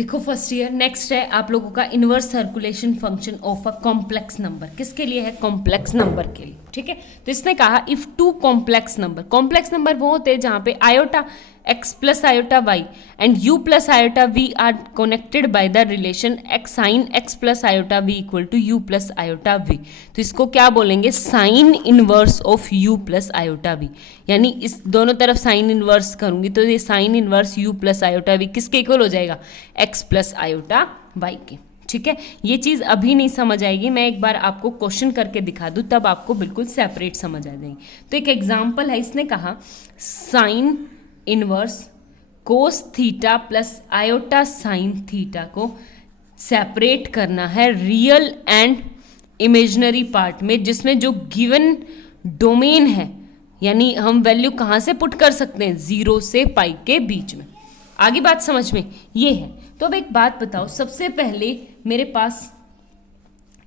देखो first year next है आप लोगों का inverse circulation function of a complex number. किसके लिए है? कॉम्प्लेक्स नंबर के लिए। ठीक है, तो इसने कहा इफ टू कॉम्प्लेक्स नंबर वो होते हैं जहां पे iota x plus iota y and u plus iota v are connected by the relation x sine x plus iota v equal to u plus iota v। तो इसको क्या बोलेंगे? Sine inverse of u plus iota v। यानी इस दोनों तरफ sine inverse करूंगी तो ये sine inverse u plus iota v किसके इक्वल हो जाएगा? x प्लस आयोटा y के। ठीक है, ये चीज़ अभी नहीं समझ आएगी, मैं एक बार आपको क्वेश्चन करके दिखा दूँ तब आपको बिल्कुल सेपरेट समझ आ जाएगी। तो एक एग्जाम्पल है, इसने कहा साइन इनवर्स कोस theta plus iota sine theta को सेपरेट करना है रियल एंड इमेजिनरी पार्ट में, जिसमें जो गिवन डोमेन है यानी हम वैल्यू कहाँ से पुट कर सकते हैं? 0 से पाई के बीच में। आगे बात समझ में ये है। तो अब एक बात बताओ, सबसे पहले मेरे पास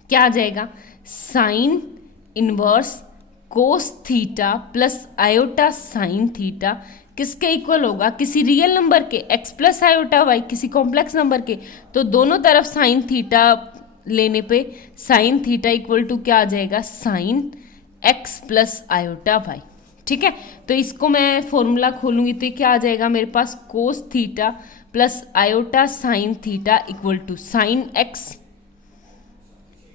क्या आ जाएगा? साइन इनवर्स कोस theta plus iota sine theta किसके इक्वल होगा? किसी रियल नंबर के, x प्लस आयोटा वाई किसी कॉम्प्लेक्स नंबर के। तो दोनों तरफ साइन थीटा लेने पे साइन थीटा इक्वल टू क्या आ जाएगा? Sine x plus iota y. ठीक है, तो इसको मैं फॉर्मूला खोलूंगी तो क्या आ जाएगा मेरे पास? Cos theta plus iota sine theta equal to sine x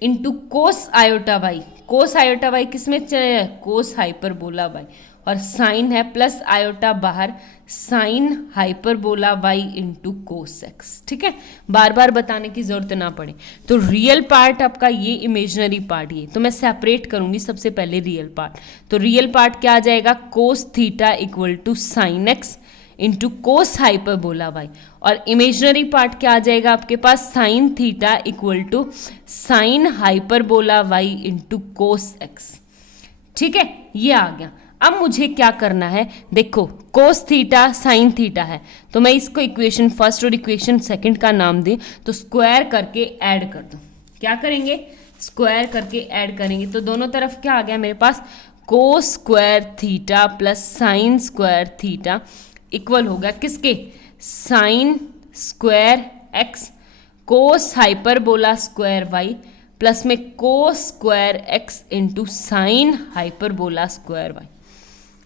into cos iota y. Cos iota y किसमें चले जाए? कोस हाइपरबोला वाई, और साइन है प्लस आयोटा बाहर, sine hyperbola y into cos x. ठीक है, बार बार बताने की जरूरत ना पड़े। तो रियल पार्ट आपका ये, इमेजिनरी पार्ट ये। तो मैं सेपरेट करूंगी सबसे पहले रियल पार्ट। तो रियल पार्ट क्या आ जाएगा? Cos theta equal to sine x into cos hyperbola y, और इमेजिनरी पार्ट क्या आ जाएगा आपके पास? Sine theta equal to sine hyperbola y into cos x. ठीक है, ये आ गया। अब मुझे क्या करना है? देखो कोस थीटा साइन थीटा है तो मैं इसको इक्वेशन फर्स्ट और इक्वेशन सेकंड का नाम दूं तो स्क्वायर करके ऐड कर दूं। क्या करेंगे? स्क्वायर करके ऐड करेंगे तो दोनों तरफ क्या आ गया मेरे पास? Cos square theta plus sine square theta equal होगा किसके? Sine square x cos hyperbola square y plus में cos square x into sine hyperbola square y.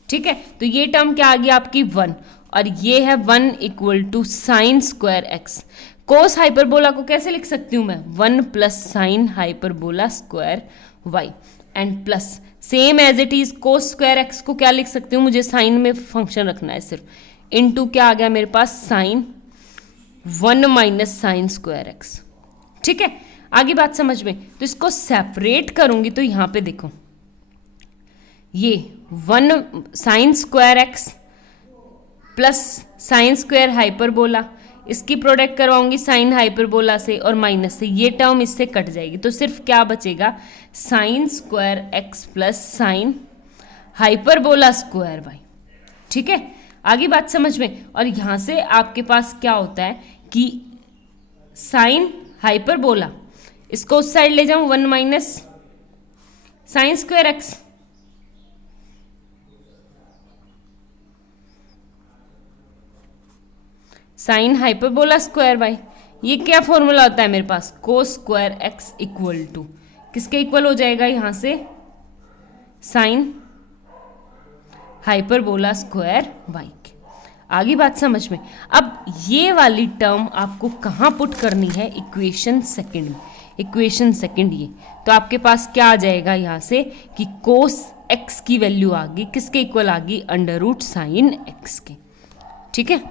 ठीक है, तो ये टर्म क्या आ गया आपकी? 1, और ये है 1 equal to sine square x. Cos hyperbola को कैसे लिख सकती हूँ मैं? 1 plus sine hyperbola square y and plus same as it is cos square x को क्या लिख सकती हूँ? मुझे साइन में फंक्शन रखना है सिर्फ। इनटू क्या आ गया मेरे पास? Sine 1 minus sine square x. ठीक है, आगे बात समझ में। तो इसको सेपरेट करूंगी तो यहां पे देखो ये 1 sign square x plus sine square hyperbola, इसकी प्रोडक्ट करवाऊंगी साइन हाइपरबोला से और माइनस से, ये टर्म इससे कट जाएगी तो सिर्फ क्या बचेगा? Sine square x plus sine hyperbola square y. ठीक है, आगे बात समझ में। और यहां से आपके पास क्या होता है कि साइन हाइपरबोला, इसको उस साइड ले जाऊं 1 minus sine square x, sine hyperbola square y. ये क्या फॉर्मूला होता है मेरे पास? Cos square x equal to किसके इक्वल हो जाएगा यहां से? साइन हाइपरबोला स्क्वायर वाई के। आगे बात समझ में। अब ये वाली टर्म आपको कहाँ पुट करनी है? इक्वेशन सेकंड में। इक्वेशन सेकंड ये, तो आपके पास क्या आ जाएगा यहाँ से कि कोस एक्स की वैल्यू आ गई किसके इक्वल आ गई? अंडर रूट साइन एक्स के। ठीक है,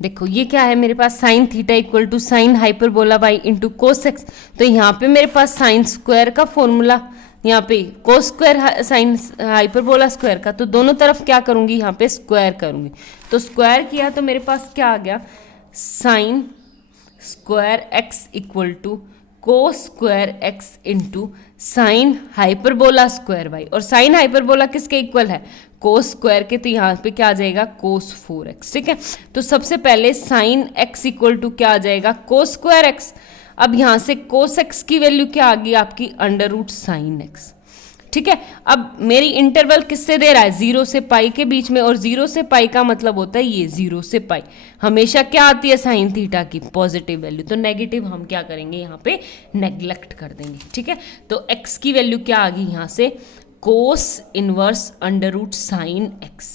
देखो ये क्या है मेरे पास? Sine theta equal to sine hyperbola y into cos x. तो यहाँ पे मेरे पास साइन स्क्वायर का फॉर्मूला, यहाँ पे cos square sine hyperbola square का, तो दोनों तरफ क्या करूंगी? यहाँ पे स्क्वायर करूंगी। तो स्क्वायर किया तो मेरे पास क्या आ गया? Sine square x equal to cos square x into sine hyperbola square y, और साइन हाइपरबोला किसके इक्वल है? कोस स्क्वायर के, तो यहाँ पे क्या आ जाएगा? कोस 4x। ठीक है, तो सबसे पहले साइन x इक्वल टू क्या आ जाएगा? कोस स्क्वायर एक्स। अब यहाँ से कोस एक्स की वैल्यू क्या आ गई आपकी? Under root sine x. ठीक है। अब मेरी इंटरवल किससे दे रहा है, 0 से पाई के बीच में, और 0 से पाई का मतलब होता है ये 0 से पाई। हमेशा क्या आती है साइन थीटा की, पॉजिटिव वैल्यू, तो नेगेटिव हम क्या करेंगे यहाँ पे नेग्लेक्ट कर देंगे। ठीक है, तो x की वैल्यू क्या आ गई यहाँ से, cos inverse under root sine x।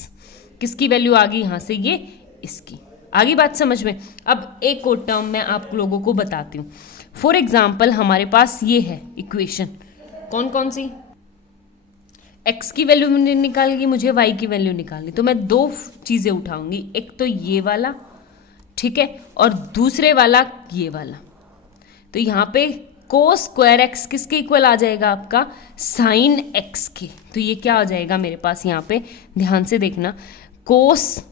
किसकी वैल्यू आ गई यहाँ से, ये इसकी। आगे बात समझ में। अब एक और टर्म मैं आप लोगों को बताती हूँ। फॉर एग्जाम्पल हमारे पास ये है इक्वेशन, कौन कौन सी, x की वैल्यू निकालगी मुझे, y की वैल्यू निकालनी, तो मैं दो चीज़ें उठाऊंगी, एक तो ये वाला, ठीक है, और दूसरे वाला ये वाला। तो यहाँ पे कोस स्क्वायर एक्स किसके इक्वल आ जाएगा, आपका साइन एक्स के। तो ये क्या आ जाएगा मेरे पास यहाँ पे, ध्यान से देखना, कोस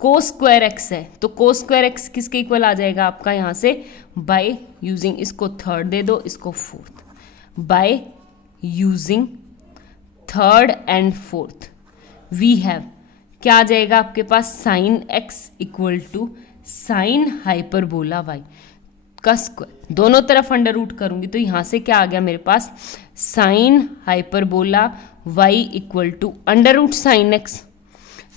स्क्वायर एक्स है, तो कोस स्क्वायर एक्स किसके इक्वल आ जाएगा आपका यहाँ से, बाय यूजिंग, इसको थर्ड दे दो, इसको fourth, by using third and fourth we have, क्या आ जाएगा आपके पास, sine x equal to sine hyperbola y का स्क्वायर। दोनों तरफ अंडर रूट करूंगी तो यहाँ से क्या आ गया मेरे पास, sine hyperbola y equal to under root sine x.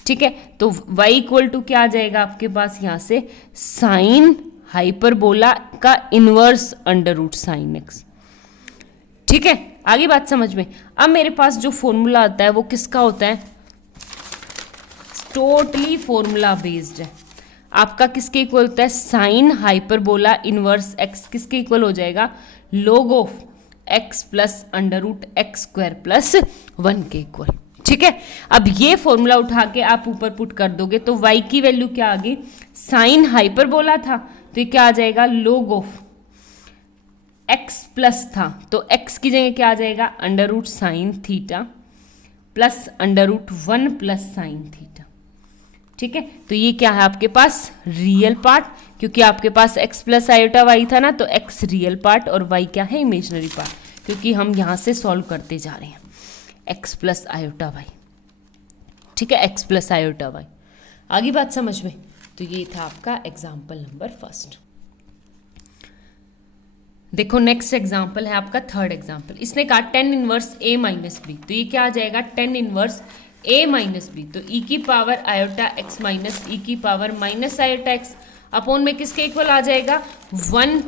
ठीक है, तो y इक्वल टू क्या आ जाएगा आपके पास यहाँ से, साइन हाइपरबोला का inverse under root sine x. ठीक है, आगे बात समझ में। अब मेरे पास जो फॉर्मूला आता है वो किसका होता है, टोटली फॉर्मूला बेस्ड है। आपका किसके इक्वल होता है, साइन हाइपरबोला इनवर्स एक्स किसके इक्वल हो जाएगा, log of x plus under root x square plus 1 के इक्वल। ठीक है, अब ये फॉर्मूला उठा के आप ऊपर पुट कर दोगे तो y की वैल्यू क्या आ गई, साइन हाइपरबोला था तो ये क्या आ जाएगा, log ऑफ x प्लस था तो x की जगह क्या आ जाएगा, under root sine theta plus under root 1 plus sine theta. ठीक है, तो ये क्या है आपके पास, रियल पार्ट, क्योंकि आपके पास x प्लस आयोटा y था ना, तो x रियल पार्ट और y क्या है, इमेजिनरी पार्ट, क्योंकि हम यहाँ से सॉल्व करते जा रहे हैं, x प्लस आयोटा वाई। ठीक है, x प्लस आयोटा वाई। आगे बात समझ में। तो ये था आपका एग्जाम्पल नंबर फर्स्ट। देखो नेक्स्ट एग्जाम्पल है आपका थर्ड एग्जाम्पल। इसने कहा tan inverse a minus b, तो ये क्या आ जाएगा, tan inverse a minus b, तो e की power iota x minus e की power minus iota x upon में किसके इक्वल आ जाएगा, 1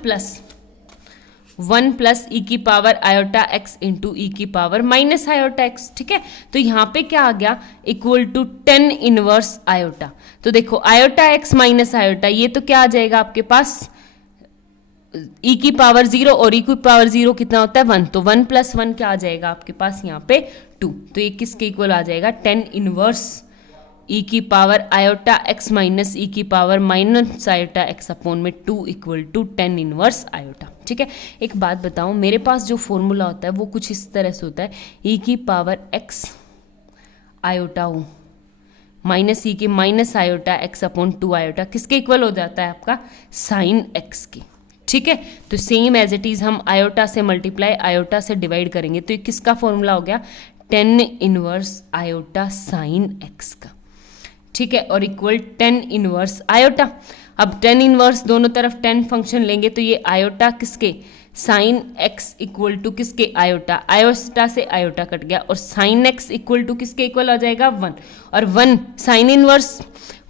प्लस ई की power iota x into e की पावर माइनस आयोटा एक्स। ठीक है, तो यहाँ पे क्या आ गया, इक्वल टू 10 इनवर्स आयोटा। तो देखो आयोटा एक्स माइनस आयोटा, ये तो क्या आ जाएगा आपके पास, ई की पावर 0 और ई की पावर 0 कितना होता है, 1, तो 1 प्लस 1 क्या आ जाएगा आपके पास यहाँ पे 2, तो ये किसके इक्वल आ जाएगा, 10 इनवर्स ई की पावर आयोटा एक्स माइनस ई की power minus iota x upon में 2 इक्वल टू 10 इनवर्स आयोटा। ठीक है, एक बात बताऊं, मेरे पास जो फॉर्मूला होता है वो कुछ इस तरह से होता है, ई की पावर एक्स आयोटा हो माइनस ई की minus iota x upon 2 iota किसके इक्वल हो जाता है आपका, साइन एक्स की। ठीक है, तो सेम एज इट इज हम आयोटा से मल्टीप्लाई आयोटा से डिवाइड करेंगे, तो ये किसका फॉर्मूला हो गया, 10 इनवर्स आयोटा साइन एक्स का। ठीक है, और इक्वल 10 इनवर्स आयोटा। अब 10 इनवर्स दोनों तरफ 10 फंक्शन लेंगे तो ये आयोटा किसके, साइन एक्स इक्वल टू किसके, आयोटा, आयोटा से आयोटा कट गया और साइन एक्स इक्वल टू किसके इक्वल आ जाएगा, 1, और 1 साइन इनवर्स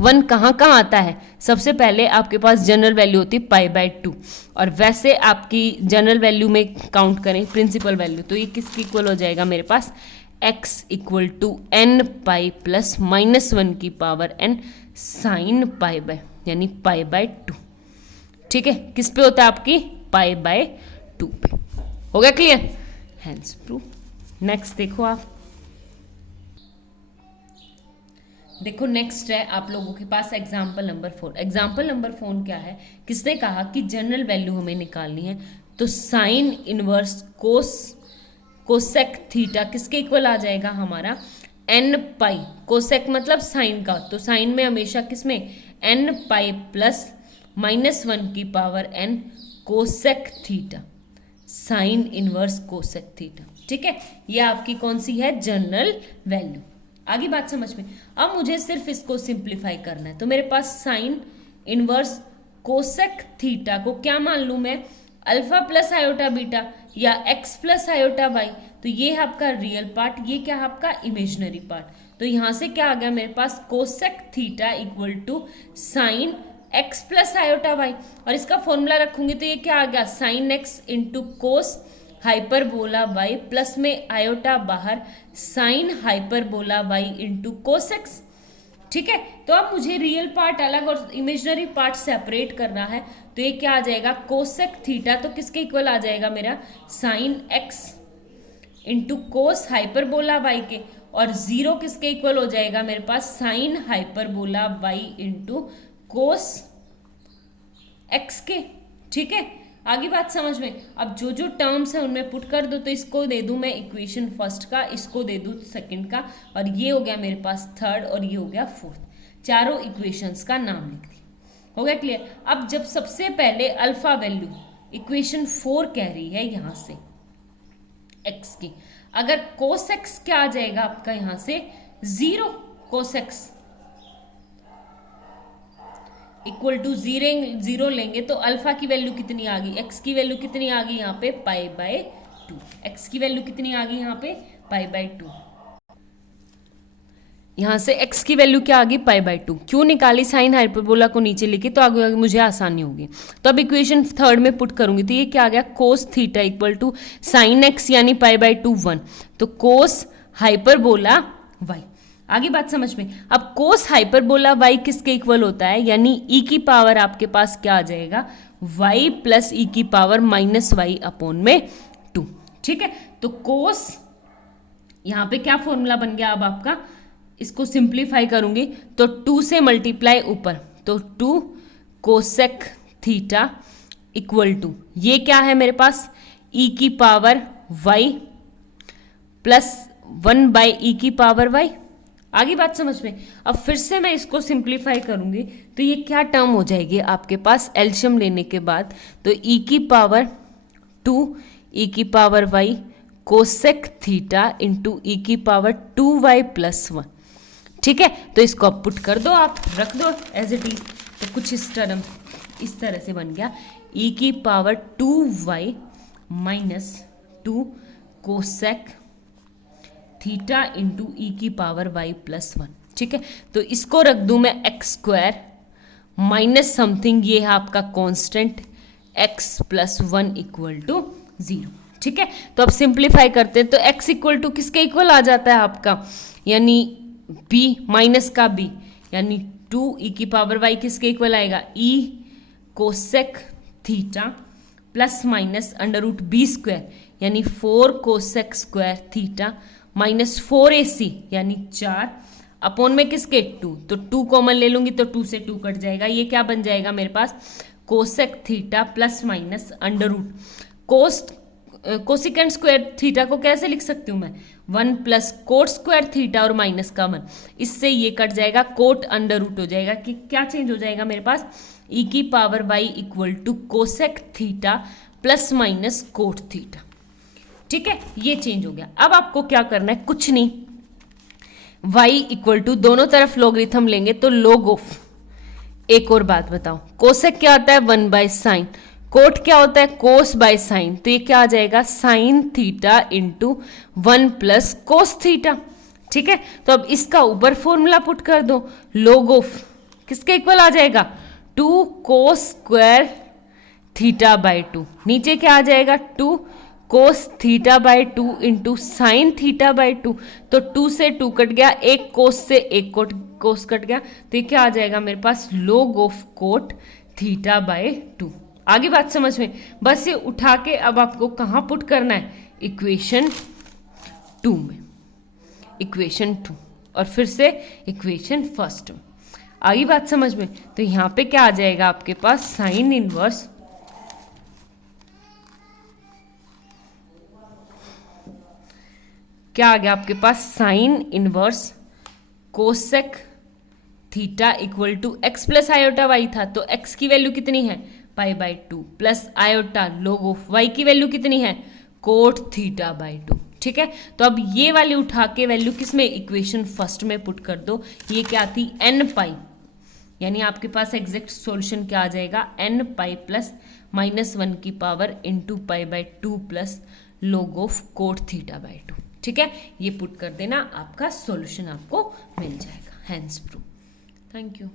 1 कहाँ कहाँ आता है, सबसे पहले आपके पास जनरल वैल्यू होती है π/2, और वैसे आपकी जनरल वैल्यू में काउंट करें प्रिंसिपल वैल्यू, तो ये किसके इक्वल हो जाएगा मेरे पास, x equal to n pi plus minus 1 की power n sine pi by यानी π/2। ठीक है, किस पे होता है आपकी, π/2 पे। हो गया क्लियर, हैंस प्रूफ। नेक्स्ट देखो आप, देखो नेक्स्ट है आप लोगों के पास एग्जाम्पल नंबर 4। एग्जाम्पल नंबर 4 क्या है, किसने कहा कि जनरल वैल्यू हमें निकालनी है, तो साइन इनवर्स कोसेक थीटा किसके इक्वल आ जाएगा हमारा, n पाई, कोसेक मतलब साइन का, तो साइन में हमेशा किसमें, n पाई प्लस माइनस 1 की power n cosec theta, sign inverse cosec theta. ठीक है, ये आपकी कौन सी है, जनरल वैल्यू। आगे बात समझ में। अब मुझे सिर्फ इसको सिंप्लीफाई करना है, तो मेरे पास साइन इनवर्स कोसेक थीटा को क्या मान लूं मैं, अल्फा प्लस आयोटा बीटा, या x प्लस आयोटा वाई, तो ये है आपका रियल पार्ट, ये क्या है आपका इमेजनरी पार्ट। तो यहां से क्या आ गया मेरे पास cosec theta equal to sine x plus iota y, और इसका फॉर्मूला रखूंगी तो ये क्या आ गया sine x into cos hyperbola y plus में आयोटा बाहर sine hyperbola y into cos x. ठीक है, तो अब मुझे रियल पार्ट अलग और इमेजनरी पार्ट सेपरेट करना है, तो ये क्या आ जाएगा कोसेक थीटा, तो किसके इक्वल आ जाएगा मेरा sine x into cos hyperbola y के, और जीरो किसके इक्वल हो जाएगा मेरे पास sine hyperbola y into cos x के। ठीक है, आगे बात समझ में। अब जो जो टर्म्स है उनमें पुट कर दो, तो इसको दे दूं मैं इक्वेशन फर्स्ट का, इसको दे दूं सेकंड का, और ये हो गया मेरे पास थर्ड, और ये हो गया फोर्थ। चारों इक्वेशंस का नाम लिख दी, हो गया क्लियर। अब जब सबसे पहले अल्फा वैल्यू इक्वेशन 4 कह रही है यहां से एक्स की, अगर कोस एक्स क्या आ जाएगा आपका यहां से 0 कोस एक्स इक्वल टू 0 लेंगे तो अल्फा की वैल्यू कितनी आ गई, एक्स की वैल्यू कितनी आ गई यहाँ पे पाई बाय 2, एक्स की वैल्यू कितनी आ गई यहाँ पे पाई बाय 2, यहाँ से x की वैल्यू क्या आ गई पाई बाय 2। क्यों निकाली, साइन हाइपरबोला को नीचे लिखी तो आगे आगे मुझे आसानी होगी। तो अब इक्वेशन थर्ड में पुट करूंगी तो ये क्या आ गया cos theta equal to sine x यानी पाई बाय 2 1, तो कोस हाइपरबोला y। आगे बात समझ में। अब कोस हाइपरबोला y किसके इक्वल होता है, यानी e की पावर आपके पास क्या आ जाएगा y प्लस ई की पावर माइनस वाई अपॉन में 2। ठीक है, तो कोस यहाँ पे क्या फॉर्मूला बन गया, अब आपका इसको सिंप्लीफाई करूंगी तो 2 से मल्टीप्लाई ऊपर, तो 2 कोसेक थीटा इक्वल टू ये क्या है मेरे पास e की power y plus 1 by E की पावर y। आगे बात समझ में। अब फिर से मैं इसको सिंप्लीफाई करूंगी तो ये क्या टर्म हो जाएगी आपके पास एल्शियम लेने के बाद, तो e की पावर 2 e की power y cosec theta into e की पावर 2y प्लस 1। ठीक है, तो इसको अब पुट कर दो, आप रख दो एज इट इज, तो कुछ इस तरह से बन गया e की power 2y minus 2 cosec theta into e की पावर y प्लस 1। ठीक है, तो इसको रख दूं मैं एक्स स्क्वायर माइनस समथिंग, ये है आपका constant x plus 1 equal to 0। ठीक है, तो अब सिंप्लीफाई करते हैं तो x इक्वल टू किसके इक्वल आ जाता है आपका, यानी b माइनस का b, यानी 2 ई की पावर y किसके इक्वल आएगा e cosec theta plus minus under root b square, यानी 4 cosec square theta minus 4ac यानी 4 अपॉन में किसके 2, तो 2 कॉमन ले लूंगी तो 2 से 2 कट जाएगा, ये क्या बन जाएगा मेरे पास cosec theta plus minus under root cosecant square theta को कैसे लिख सकती हूँ मैं 1 प्लस कोट स्क्वायर थीटा और माइनस का 1, इससे ये कट जाएगा कोट अंडर रूट हो जाएगा, कि क्या चेंज हो जाएगा मेरे पास ई की power y equal to cosec theta plus minus cot theta. ठीक है, ये चेंज हो गया। अब आपको क्या करना है, कुछ नहीं, y इक्वल टू दोनों तरफ लॉगरिथम लेंगे तो log ऑफ, एक और बात बताओ कोसेक क्या होता है 1 बाय साइन, कोट क्या होता है कोस बाय साइन, तो ये क्या आ जाएगा sine theta into 1 plus cos theta. ठीक है, तो अब इसका ऊपर फॉर्मूला पुट कर दो, log ऑफ किसके इक्वल आ जाएगा 2 कोस स्क्वायर थीटा बाय 2, नीचे क्या आ जाएगा 2 cos theta by 2 into sine theta by 2, तो 2 से 2 कट गया, एक कोस से एक कोस कट गया, तो ये क्या आ जाएगा मेरे पास log of cot theta by 2। आगे बात समझ में। बस ये उठा के अब आपको कहाँ पुट करना है इक्वेशन 2 में, इक्वेशन 2 और फिर से इक्वेशन फर्स्ट में। आगे बात समझ में। तो यहाँ पे क्या आ जाएगा आपके पास साइन इनवर्स क्या आ गया आपके पास sine inverse cosec theta equal to x plus iota y था, तो एक्स की वैल्यू कितनी है pi by 2 plus iota log of y की वैल्यू कितनी है कोट थीटा बाय 2। ठीक है, तो अब ये वाली उठा के वैल्यू किस में इक्वेशन फर्स्ट में पुट कर दो, ये क्या थी n पाई यानी आपके पास एग्जैक्ट सॉल्यूशन क्या आ जाएगा, n पाई प्लस -1 की power into pi by 2 plus log of cot theta by 2। ठीक है, ये पुट कर देना, आपका सॉल्यूशन आपको मिल जाएगा। Hence proof. Thank you.